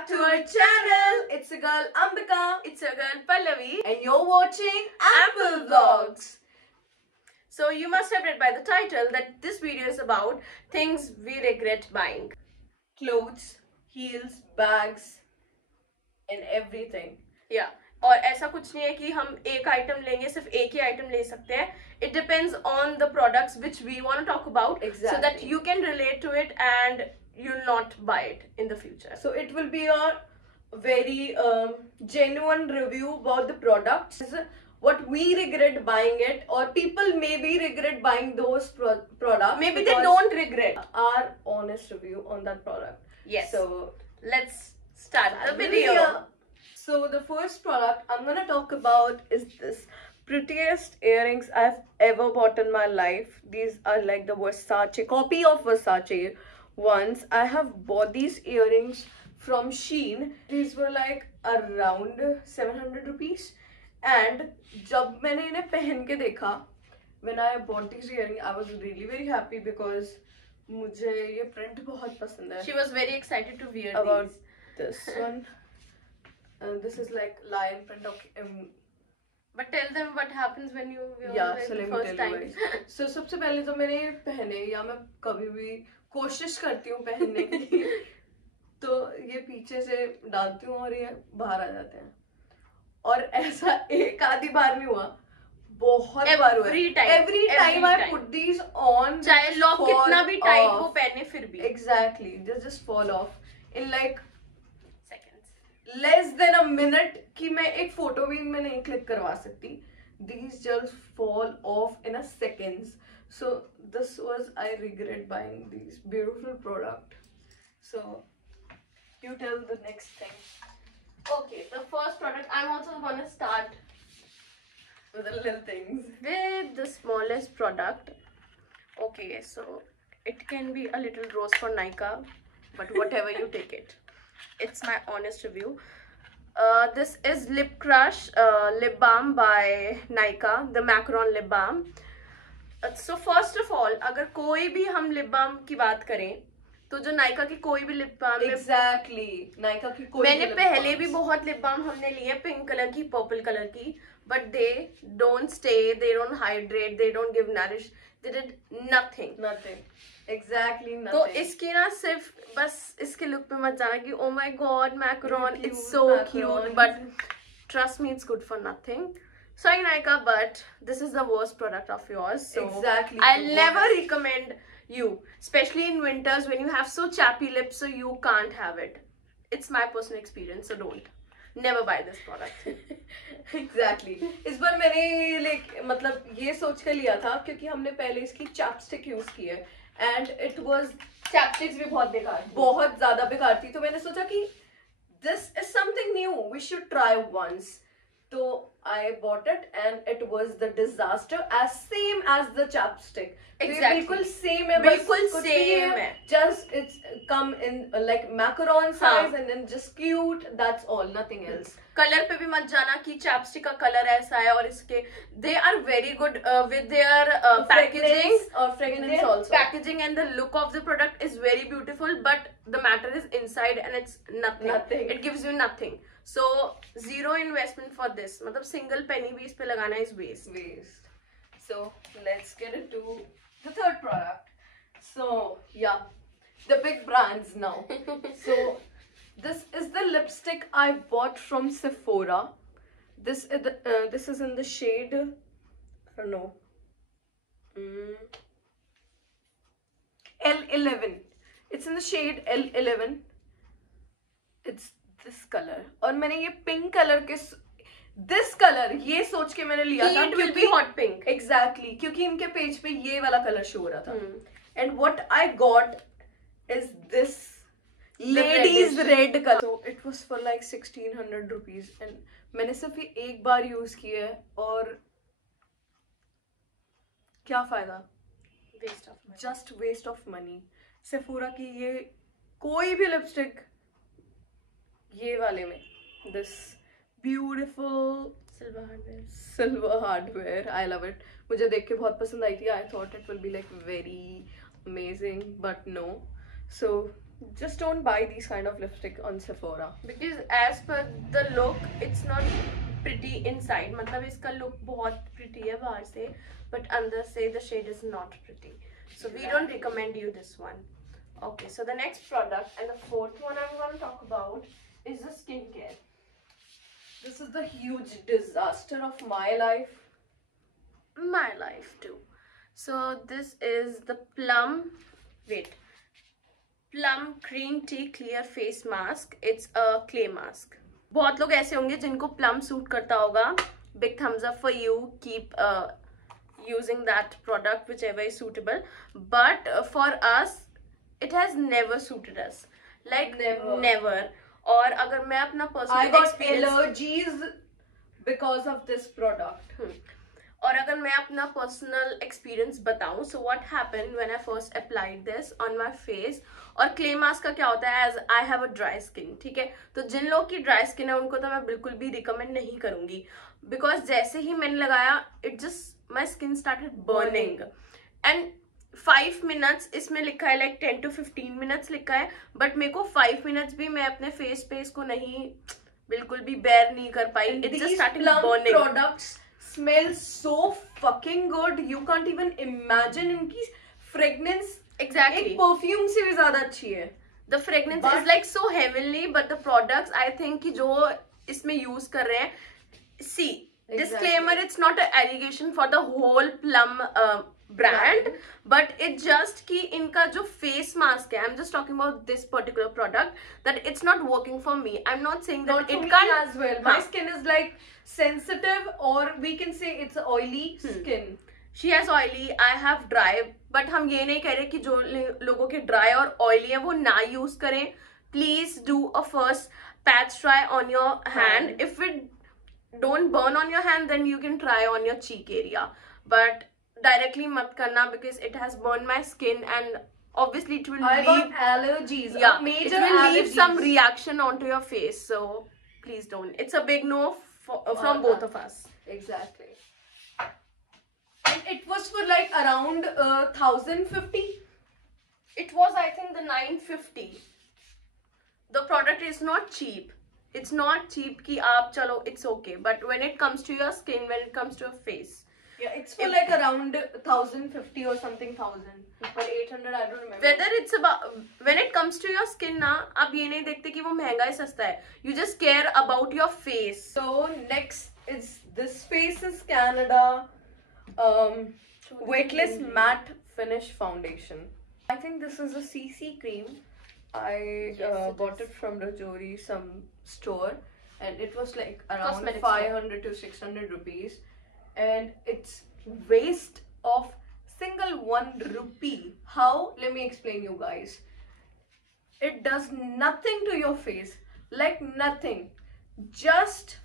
back to our channel. It's a girl Ambika. It's your girl Pallavi. And you're watching Ample Vlogs. So you must have read by the title that this video is about things we regret buying. Clothes, heels, bags and everything. Yeah. और ऐसा कुछ नहीं है कि हम एक item लेंगे, सिर्फ एक ही आइटम ले सकते हैं. It depends on the products which we want to talk about, exactly. So that you can relate to it and you'll not buy it in the future. So it will be a very genuine review about the products, what we regret buying it, or people maybe regret buying those products. Maybe they don't regret. Our honest review on that product. Yes. So let's start the video. So the first product I'm gonna talk about is this prettiest earrings I've ever bought in my life. These are like the Versace, copy of Versace ones. I have bought these earrings from Shein. These were like around 700 rupees. And जब मैंने इन्हें पहन के देखा, when I bought these earrings, I was really very happy because मुझे ये print बहुत पसंद है. She was very excited to wear about these. This one. This is like lion print. But tell them what happens when you wear it the first time. So सबसे पहले तो मैंने ये पहने, या मैं कभी भी कोशिश करती हूँ पहनने की, तो ये पीछे से डालती हूँ और ये बाहर आ जाते हैं. और ऐसा एक आधी बार नहीं हुआ, बहुत बार हुआ. Every time I put these on, चाहे लॉक कितना भी टाइट हो पहने फिर भी. Exactly, just fall off in like less than a minute कि मैं एक फोटो भी में नहीं क्लिक करवा सकती. These just fall off in a seconds. So this was, I regret buying these beautiful product. So you tell the next thing. Okay, the first product, I'm also gonna start with the little things. With the smallest product. Okay, so it can be a little rose for Nykaa, but whatever you take it. It's my honest review. This is Lip Crush lip balm by Nykaa, the macaron lip balm. So first of all, अगर कोई भी हम lip balm की बात करें, तो जो Nykaa की कोई भी lip balm, exactly, Nykaa की कोई मैंने पहले भी बहुत lip balm हमने लिए, पिंक कलर की, पर्पल कलर की, but they don't stay, they don't hydrate, they don't give nourish, they did nothing. Exactly nothing. तो इसकी ना सिर्फ बस इसके लुक पे मत जाना कि oh my god macaron, it's so cute, but trust me, it's good for nothing. Sorry Nykaa, but this is the worst product of yours. So exactly, I'll never recommend you, especially in winters when you have so chappy lips, so you can't have it. It's my personal experience, so don't. Never buy this product. Exactly. इस बार मैंने मतलब ये सोच कर लिया था क्योंकि हमने पहले इसकी चैपस्टिक यूज की है, and it was चैपस्टिक्स भी बहुत बेकार थी, बहुत ज्यादा बेकार थी. तो मैंने सोचा कि this is something new, we should try once. तो I bought it and it was the disaster, as same as the chapstick. Exactly. बिल्कुल same है, बिल्कुल same है. Just it's come in like macaron size and then just cute. That's all, nothing else. Colour पे भी मत जाना कि ChapStick का कलर ऐसा है, और इसके they are very good with their packaging or fragrance also. Packaging and the look of the product is very beautiful, but the matter is inside and it's nothing. It gives you nothing. So zero investment for this. मतलब single penny भी इस पे लगाना is waste. So let's get into the third product. So yeah, the big brands now. So this is the lipstick I bought from Sephora. This is in the shade, I don't know, L11. It's in the shade L11. It's this color. और मैंने ये pink color के this color ये सोच के मैंने लिया था. It will be hot pink. Exactly, क्योंकि इनके पेज पे ये वाला color show हो रहा था. And what I got is this ladies red color. So it was for like 1600 rupees and मैंने सिर्फ ये एक बार यूज किया है और क्या फायदा? Waste of money. Just waste of money. Sephora की ये कोई भी लिपस्टिक ये वाले में, this beautiful silver hardware, I love it. मुझे देख के बहुत पसंद आई थी. I thought it will be like very amazing, but no. So just don't buy these kind of lipstick on Sephora. Because as per the look, it's not pretty inside. मतलब इसका look बहुत pretty है बाहर से, but अंदर से the shade is not pretty. So we don't recommend you this one. Okay, so the next product and the fourth one I'm going to talk about is the skincare. This is the huge disaster of my life. My life too. So this is the Plum Green Tea Clear Face Mask. It's a clay mask. बहुत लोग ऐसे होंगे जिनको plum suit करता होगा. Big thumbs up for you. Keep using that product whichever is suitable. But for us, it has never suited us. Like never. और अगर मैं अपना personal I got experience allergies because of this product. और अगर मैं अपना personal experience बताऊं, so what happened when I first applied this on my face. और क्ले मास्क का क्या होता है, as I have a dry skin, ठीक है, तो जिन लोग की ड्राई स्किन है उनको तो मैं बिल्कुल भी रिकमेंड नहीं करूंगी. बिकॉज जैसे ही मैंने लगाया, it just my skin started burning. And 5 minutes इसमें लिखा है, लाइक 10 to 15 मिनट्स लिखा है, बट मेरे को 5 मिनट्स भी मैं अपने फेस पे इसको नहीं, बिल्कुल भी बेयर नहीं कर पाई. It just started burning. Products smell so fucking good. You can't even imagine. इनकी fragrance exactly एक perfume से भी ज़्यादा अच्छी है. The fragrance is like so heavenly, but the products I think कि जो इसमें use कर रहे हैं, see, disclaimer, it's not an allegation for the whole Plum brand, but it just कि इनका जो face mask है, I'm just talking about this particular product, that it's not working for me. I'm not saying that Not it for me can't as well. My skin is like sensitive, or we can say it's oily skin. She has oily, I have dry, but हम ये नहीं कह रहे कि जो लोगों के dry और oily है वो ना use करें. Please do a first patch try on your hand. If it don't burn on your hand, then you can try on your cheek area. But directly मत करना, because it has burned my skin and obviously it will I leave got allergies. yeah, major it will allergies. leave some reaction onto your face. So please don't. It's a big no from both of us. Exactly. And it was for like around 1,050. It was, I think, the 950. The product is not cheap. It's not cheap ki aap chalo, it's okay. But when it comes to your skin, when it comes to your face, yeah, it's for like around 1,050 or something, 1,000 or 800. I don't remember. whether it's about, when it comes to your skin ना, आप ये नहीं देखते कि वो महंगा है सस्ता है. You just care about your face. So next is this face is Canada weightless matte finish foundation. I think this is a CC cream. I bought it from Rajori, some store, and it was like around Cosmetic 500 to 600 rupees, and it's waste of single 1 rupee. How? Let me explain you guys. It does nothing to your face, like nothing. Just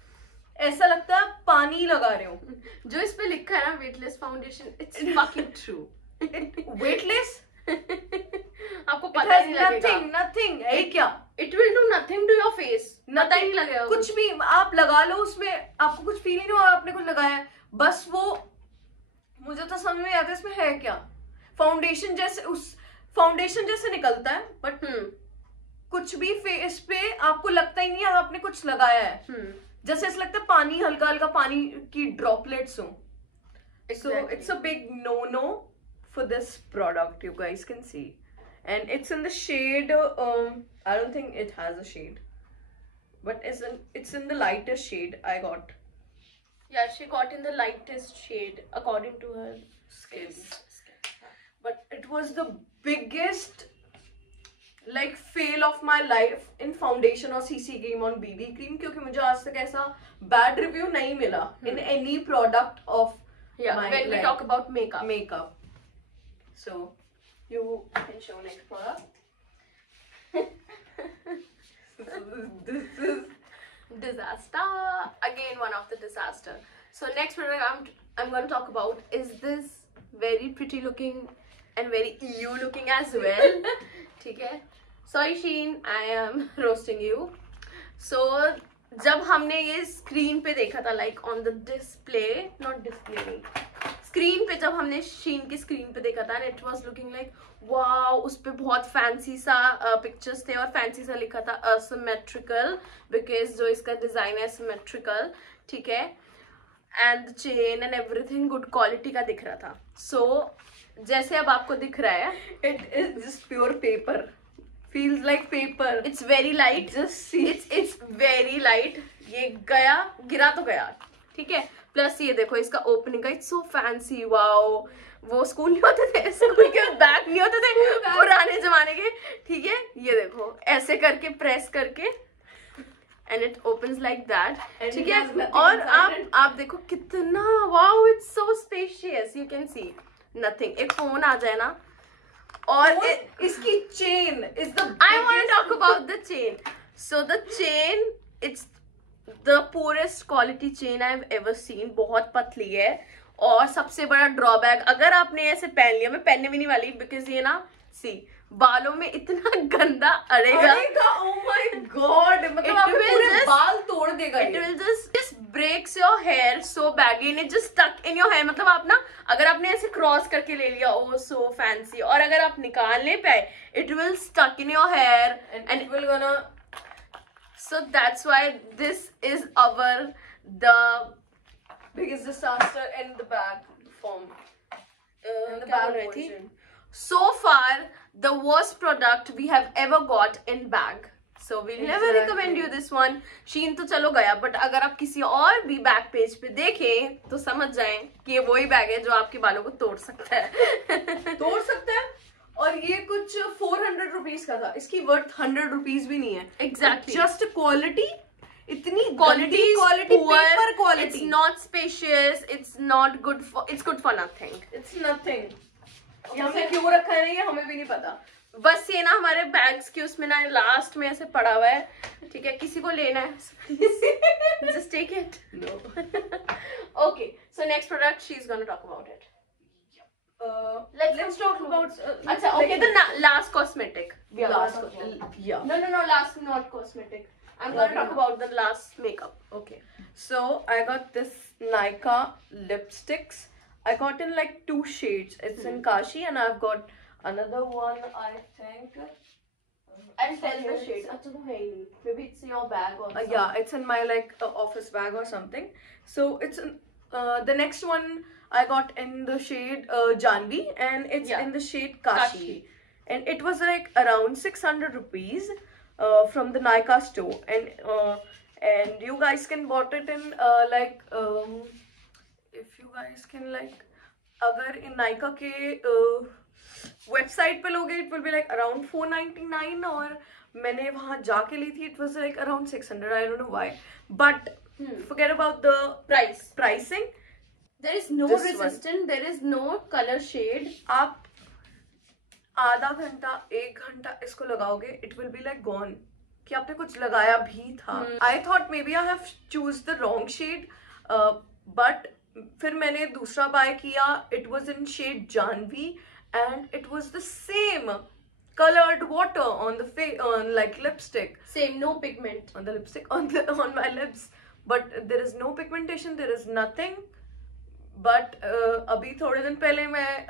ऐसा लगता है पानी लगा रहे हो. जो इस पे लिखा है ना weightless foundation, it's fucking true. Weightless? आपको It पता has ही नहीं लगेगा. nothing. है क्या? It will do nothing to your face. पता ही नहीं लगेगा. कुछ भी आप लगा लो, उसमें आपको कुछ फील ही नहीं होगा आपने कुछ लगाया है. बस वो मुझे तो समझ में आता है इसमें है क्या. फाउंडेशन जैसे निकलता है, बट कुछ भी फेस पे आपको लगता ही नहीं है आपने कुछ लगाया है. जैसे ऐसा लगता है पानी, हल्का हल्का पानी की ड्रॉपलेट्स हो. So it's a big no for this product, you guys can see. And it's in the shade, I don't think it has a shade, but it's in the lightest shade I got. Yeah, she got in the lightest shade according to her Skin. face. But it was the biggest like fail of my life in foundation or CC cream on BB cream, क्योंकि मुझे आज तक ऐसा bad review नहीं मिला in any product of Yeah, my, when we like, talk about makeup. So you can show next product. This is Disaster. Again, one of the disaster. So next product I'm going to talk about is this very pretty looking and very EU looking as well. ठीक है. Sorry Sheen, I am roasting you. So जब हमने ये screen पे देखा था, like on the display, not display, screen पे, जब हमने शीन की स्क्रीन पे देखा था, it was looking like wow, उस पे बहुत फैंसी सा पिक्चर्स थे और फैंसी सा लिखा था असिमेट्रिकल, बिकॉज जो इसका डिजाइन है सिमेट्रिकल, ठीक है, and chain and everything good quality का दिख रहा था. सो जैसे अब आपको दिख रहा है, It is just pure paper. Feels like paper. It's very light, Just see. It's very light. ये गया, गिरा तो गया, ठीक है. प्लस ये देखो इसका ओपनिंग का, इट्स सो फैंसी. वाओ, वो स्कूल नहीं होते थे, स्कूल के बैग नहीं होते थे पुराने जमाने के, ठीक है. ये देखो ऐसे करके प्रेस करके and it opens like that, ठीक है. और आप देखो कितना, wow, it's so spacious. You can see nothing. एक फोन आ जाए ना, और इसकी chain is the I want to biggest- talk about the chain. So the chain, it's the poorest quality chain I've ever seen. बहुत पतली है. और सबसे बड़ा ड्रॉबैक, अगर आपने ऐसे पहन लिया, मैं पहनने भी नहीं वाली, बिकॉज ये ना, सी, बालों में इतना गंदा अड़ेगा. Oh my god, मतलब It आपके will पूरे just- बाल तोड़ देगा It ये. will just breaks your hair so badly and it just stuck in your hair. मतलब आप ना, अगर आपने ऐसे क्रॉस करके ले लिया, oh so fancy, और अगर आप निकालने पे आए, it will stuck in your hair And it will gonna so that's why this is the biggest disaster in the bag form. In the क्या bag बोल रही थी? version. So far the worst product we have ever got in bag. So we'll never Exactly. recommend you this one. शीन तो चलो गया, but अगर आप किसी और भी बैग पेज पे देखें तो समझ जाएं कि ये वही बैग है जो आपके बालों को तोड़ सकता है. तोड़ सकता है. और ये कुछ 400 रुपीज का था. इसकी वर्थ 100 रुपीज भी नहीं है. Exactly. जस्ट क्वालिटी, इतनी Quality is quality, poor. Paper It's quality. not spacious. It's not good for. It's good for nothing. It's nothing. ये हमने क्यों रखा है नहीं, हमें भी नहीं पता. बस ये ना हमारे बैग्स के उसमें ना लास्ट में ऐसे पड़ा हुआ है, ठीक है. किसी को लेना है just take it. No. Okay, so next product she's gonna talk about it. Let's talk about. अच्छा, okay, the last cosmetic. Yeah, Last last cosmetic. yeah. No, last not cosmetic. I'm gonna talk about the last makeup. Okay. So I got this Nykaa lipsticks. I got in like 2 shades. It's in Kashi, and I've got another one. I think. And tell the shade. अच्छा तो है ही नहीं. Maybe it's in your bag or something. Yeah, it's in my like office bag or something. So it's the next one I got in the shade Janvi, and it's Yeah. in the shade Kashi. Kashi. And it was like around 600 rupees from the Nykaa store, and you guys can bought it in like if you guys can like अगर in Nykaa के website पे लोगे it will be like around 499, और मैंने वहाँ जाके ली थी, it was like around 600. I don't know why, but forget about the pricing. There is no This one. resistance. There is no color shade. आप आधा घंटा 1 घंटा इसको लगाओगे, it will be like gone, कि आपने कुछ लगाया भी था. I thought maybe I have choose the wrong shade, but फिर मैंने दूसरा बाय किया. It was in shade Janvi, and it was the same colored water on the on like lipstick, Same, no pigment. on the lipstick, on my lips, but there is no pigmentation, there is nothing. But अभी थोड़े दिन पहले मैं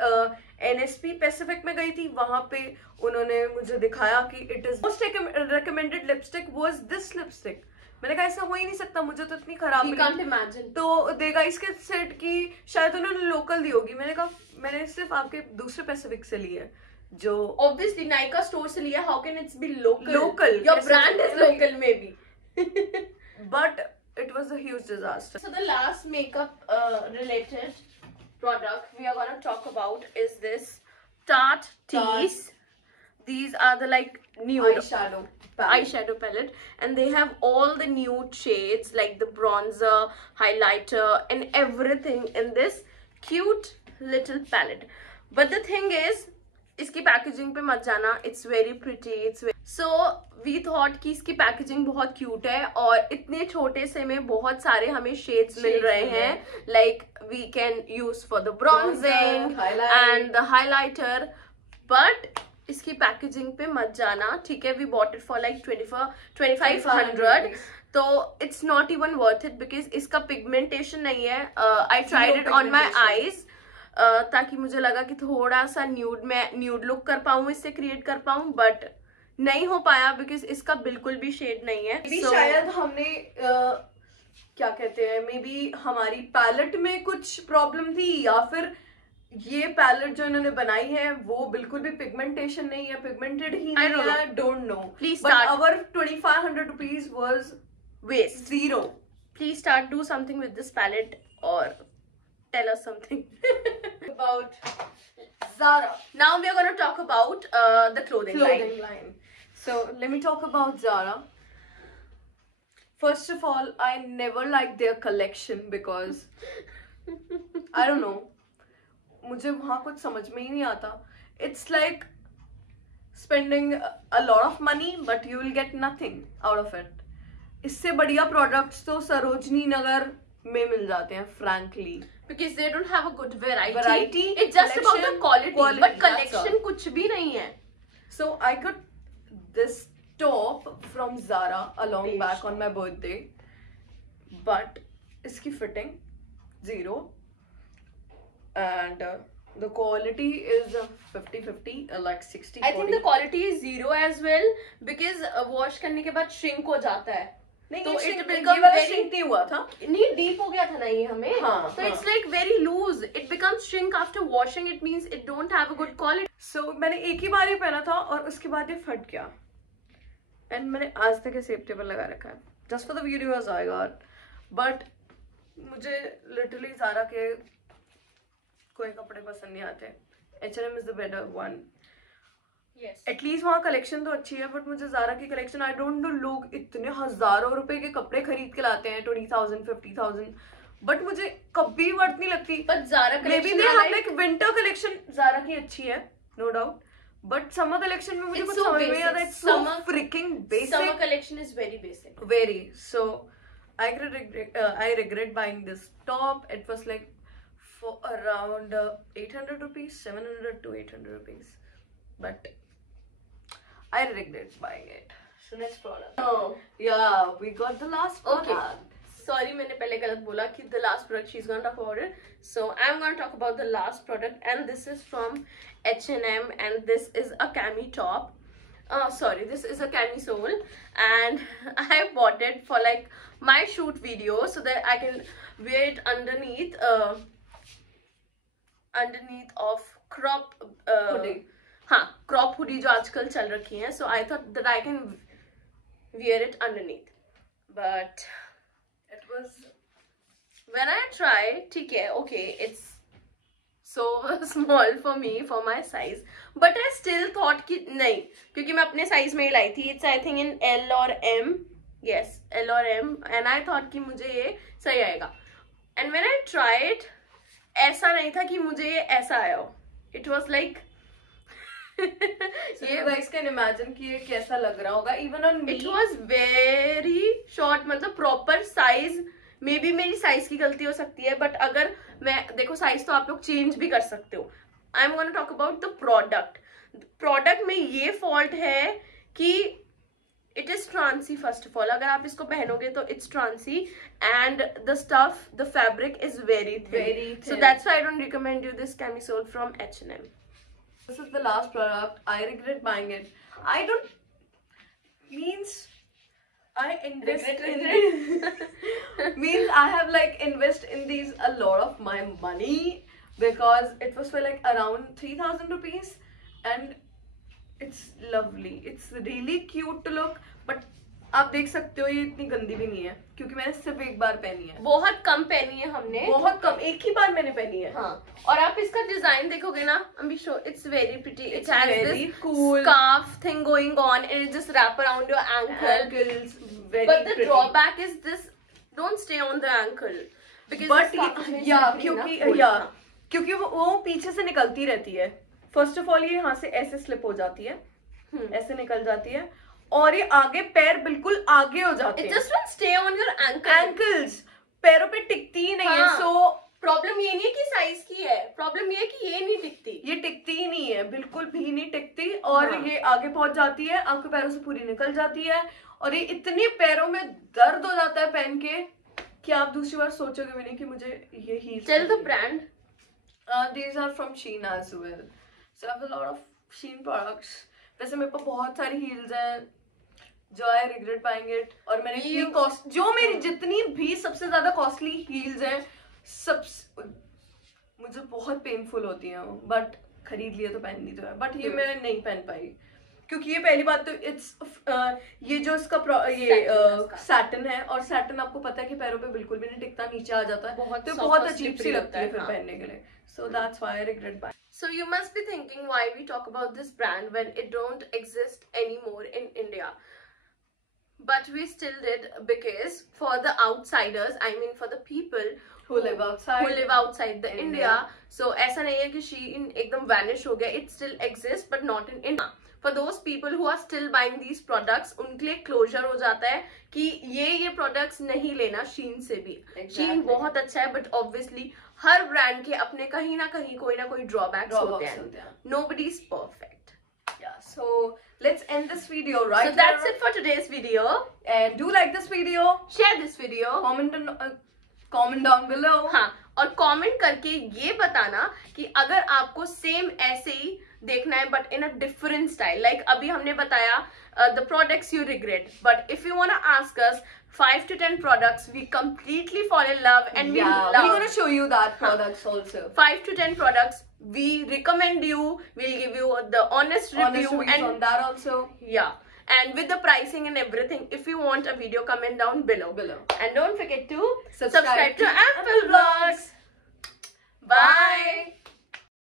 NSP Pacific में गई थी, वहां पे उन्होंने मुझे दिखाया कि it is most recommended lipstick was this lipstick. मैंने कहा ऐसा हो ही नहीं सकता, मुझे तो इतनी खराब We मिली. can't imagine. तो देगा इसके सेट की शायद उन्होंने लोकल दी होगी. मैंने कहा मैंने सिर्फ आपके दूसरे पैसिफिक से ली है जो Obviously, Nykaa store से लिया. How can it be local? Local. Your Yes, brand yes, is like- local, maybe. but it was a huge disaster. So the last makeup related product we are gonna talk about is this Tarte Tease. These are the like nude eyeshadow palette, and they have all the nude shades like the bronzer, highlighter, and everything in this cute little palette. But the thing is, इसकी packaging पे मत जाना. It's very pretty. So we thought कि इसकी packaging बहुत cute है, और इतने छोटे से में बहुत सारे हमें शेड्स मिल रहे हैं. Like we can use for the bronzing and the highlighter. But इसकी पैकेजिंग पे मत जाना, ठीक है. We bought it for like 2500. तो it's not even worth it, because इसका पिगमेंटेशन नहीं है. I tried it on my eyes. ताकि मुझे लगा कि थोड़ा सा न्यूड लुक कर पाऊँ, इससे क्रिएट कर पाऊँ, बट नहीं हो पाया बिकॉज इसका बिल्कुल भी शेड नहीं है। शायद हमने क्या कहते हैं, मे बी हमारी पैलेट में कुछ प्रॉब्लम थी, या फिर ये पैलेट जो इन्होंने बनाई है वो बिल्कुल भी पिगमेंटेशन नहीं है, पिगमेंटेड ही नहीं है, don't know. Please our 2500 rupees was waste. Zero. Please start do something with this palette or tell us something about Zara. Now we are going to talk about the clothing line. So let me talk about Zara. First of all, I never liked their collection because I don't know, मुझे वहाँ कुछ समझ में ही नहीं आता. It's like spending a lot of money but you will get nothing out of it. इससे बढ़िया products तो सरोजनी नगर में मिल जाते हैं, frankly. Because they don't have a good variety. It's just about the quality. But collection कुछ भी नहीं है. So I got this top from Zara along back on my birthday, but इसकी fitting zero, and the quality is 50-50, like 60-40. I think the quality is zero as well because wash करने के बाद shrink हो जाता है. तो it become very shrink नहीं हुआ था, नहीं deep हो गया था ना ये हमें. हाँ, so it's like very loose. It becomes shrink after washing. It means it don't have a good quality. So मैंने एक ही बार ही पहना था और उसके बाद ये फट गया, and मैंने आज तक ये सेफ टेबल लगा रखा है just for the videos I got. But मुझे literally Zara के कोई कपड़े पसंद नहीं आते. H&M is the better one. Yes. At least वहाँ कलेक्शन तो अच्छी है, बट मुझे ज़ारा की कलेक्शन, आई डोंट नो, लोग इतने हजारों रुपए के कपड़े खरीद के लाते हैं, 20,000 50,000, बट मुझे कभी वर्थ नहीं लगती. बट ज़ारा कलेक्शन में हम एक विंटर कलेक्शन ज़ारा की अच्छी है, no doubt, but summer collection में मुझे कुछ समझ में नहीं आता. It's so freaking basic. Summer collection is very basic, very. So I regret buying this top. It was like for around 800 rupees, 700 to 800 rupees, but I regret buying it. So next product. Oh, yeah, we got the last product. Okay. Sorry, मैंने पहले गलत बोला कि the last product she's gonna talk about it. So I'm gonna talk about the last product, and this is from H&M, and this is a cami top. Sorry, this is a camisole, and I bought it for like my shoot video so that I can wear it underneath of crop Hoodie. हाँ, crop hoodie जो आजकल चल रखी हैं. So I thought that I can wear it underneath, but it was, when I tried, ठीक है, okay, it's so small for me, for my size, but I still thought कि नहीं, क्योंकि मैं अपने size में ही लाई थी. It's I think in L or M, yes, L or M, and I thought कि मुझे ये सही आएगा. And when I tried, ऐसा नहीं था कि मुझे ये ऐसा आया हो. It was like so you guys can imagine कि ये कैसा लग रहा होगा. Even on me, it was very short, मतलब proper size. मे बी मेरी साइज की गलती हो सकती है, बट अगर मैं देखो साइज तो आप लोग चेंज भी कर सकते हो. I am gonna talk about the product. Product में ये फॉल्ट है कि it is transy. First of all, अगर आप इसको पहनोगे तो it's transy, and the stuff, the fabric is very thin. So that's why I don't recommend you this camisole from H&M. This is the last product. I regret buying it. I don't, means I invest in means I have like invest in these a lot of my money, because it was for like around 3,000 rupees, and it's lovely. It's really cute to look, but आप देख सकते हो ये इतनी गंदी भी नहीं है, क्योंकि मैंने सिर्फ एक बार पहनी है. बहुत कम पहनी है हमने, बहुत कम, एक ही बार मैंने पहनी है. हाँ, और आप इसका डिजाइन देखोगे ना, it's very pretty. It has very this cool scarf thing going on, and it just wrap around your ankles. Very but the pretty. drawback is this: don't stay on the ankle, because but yeah, क्योंकि वो पीछे से निकलती रहती है. First of all ये यहाँ से ऐसे स्लिप हो जाती है, ऐसे निकल जाती है, और ये आगे पैर बिल्कुल आगे हो जाते हैं. It just won't stay on your ankles. पैरों पे टिकती ही नहीं है. सो प्रॉब्लम ये नहीं है कि साइज की है, प्रॉब्लम ये है कि ये नहीं टिकती. ये टिकती ही नहीं है, बिल्कुल भी नहीं टिकती, और ये आगे पहुंच जाती है, आपके पैरों से पूरी निकल जाती है, और ये इतनी पैरों में दर्द हो जाता है पहन के कि आप दूसरी बार सोचोगे भी नहीं कि मुझे ये heal. Tell the brand. These are from Shein as well. So I have a lot of Shein products. वैसे मेरे पास बहुत सारी heels हैं जो I regret buying it. और मैंने इतनी कॉस्ट जो मेरी जितनी भी सबसे ज्यादा कॉस्टली heels हैं सब मुझे बहुत पेनफुल होती हैं वो, बट खरीद लिया तो पहननी तो है, बट ये मैं नहीं पहन पाई क्योंकि ये पहली बात तो ये जो इसका सैटिन है, और सैटिन आपको पता है कि पैरों पे बिल्कुल भी नहीं टिकता, नीचे आ जाता है, तो बहुत अजीब सी लगती है फिर पहनने के लिए. So that's why I regret buying. So you must be thinking why we talk about this brand when it don't exist anymore in India. But we still did because for the outsiders, I mean for the people who live outside the India. So ऐसा नहीं है कि Shein एकदम vanish हो गया. It still exists but not in India. For those people who are still buying these products, उनके लिए closure हो जाता है कि ये products नहीं लेना Shein से भी. Shein बहुत अच्छा है, but obviously हर brand के अपने कहीं ना कोई drawbacks होते हैं. Nobody is perfect. Yeah, so let's end this video right. So that's it for today's video. And do like this video, share this video, comment down below. हाँ, और comment करके ये बताना कि अगर आपको सेम ऐसे ही देखना है but in a different style, like अभी हमने बताया the products you regret, but if you wanna ask us 5 to 10 products we completely fall in love and we love, we're gonna show you that products also. 5 to 10 products we recommend you, we'll give you the honest review and on that also. Yeah. And with the pricing and everything, if you want a video, comment down below. And don't forget to subscribe to Ample Vlogs. Bye.